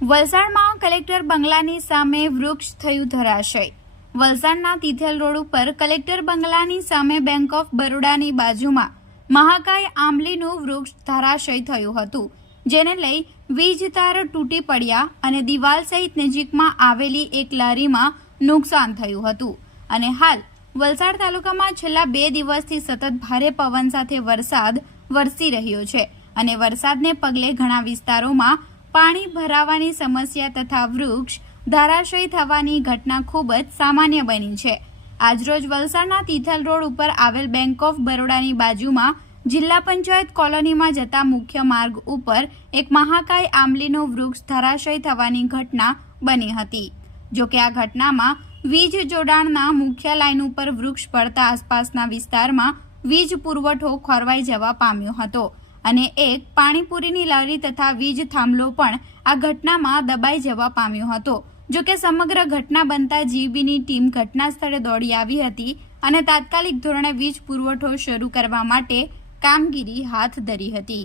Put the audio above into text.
વલસાડમાં કલેક્ટર બંગલાની સામે વૃક્ષ થયું ધરાશય। વલસાડના તિથલ રોડ ઉપર કલેક્ટર બંગલાની સામે બેંક ઓફ બરોડાની બાજુમાં મહાકાય આંબલીનું વૃક્ષ ધરાશય થયું હતું, જેને લઈ વીજ તાર તૂટી પડ્યા અને દિવાલ સહિત નજીકમાં આવેલી એક લારીમાં નુકસાન થયું હતું। અને હાલ વલસાડ તાલુકામાં છેલ્લા 2 દિવસથી સતત ભારે પવન સાથે વરસાદ વરસી રહ્યો છે અને વરસાદને પગલે ઘણા વિસ્તારોમાં પાણી ભરાવાની સમસ્યા તથા વૃક્ષ ધરાશયી થવાની ઘટના ખૂબ જ સામાન્ય બની છે। આજરોજ વલસાડના તિથલ રોડ ઉપર આવેલ બેંક ઓફ બરોડાની બાજુમાં જિલ્લા પંચાયત કોલોનીમાં જતા મુખ્ય માર્ગ ઉપર એક મહાકાય આંબલીનું વૃક્ષ ધરાશયી થવાની ઘટના બની હતી। જોકે આ ઘટનામાં વીજ જોડાણના મુખ્ય લાઇન ઉપર વૃક્ષ પડતા આસપાસના વિસ્તારમાં વીજ પુરવઠો ખોરવાઈ જવા પામ્યો હતો અને એક પાણીપુરીની લારી તથા વીજ થાંભલો પણ આ ઘટનામાં દબાઈ જવા પામ્યો હતો। જોકે સમગ્ર ઘટના બનતા જીબીની ટીમ ઘટના સ્થળે દોડી આવી હતી અને તાત્કાલિક ધોરણે વીજ પુરવઠો શરૂ કરવા માટે કામગીરી હાથ ધરી હતી।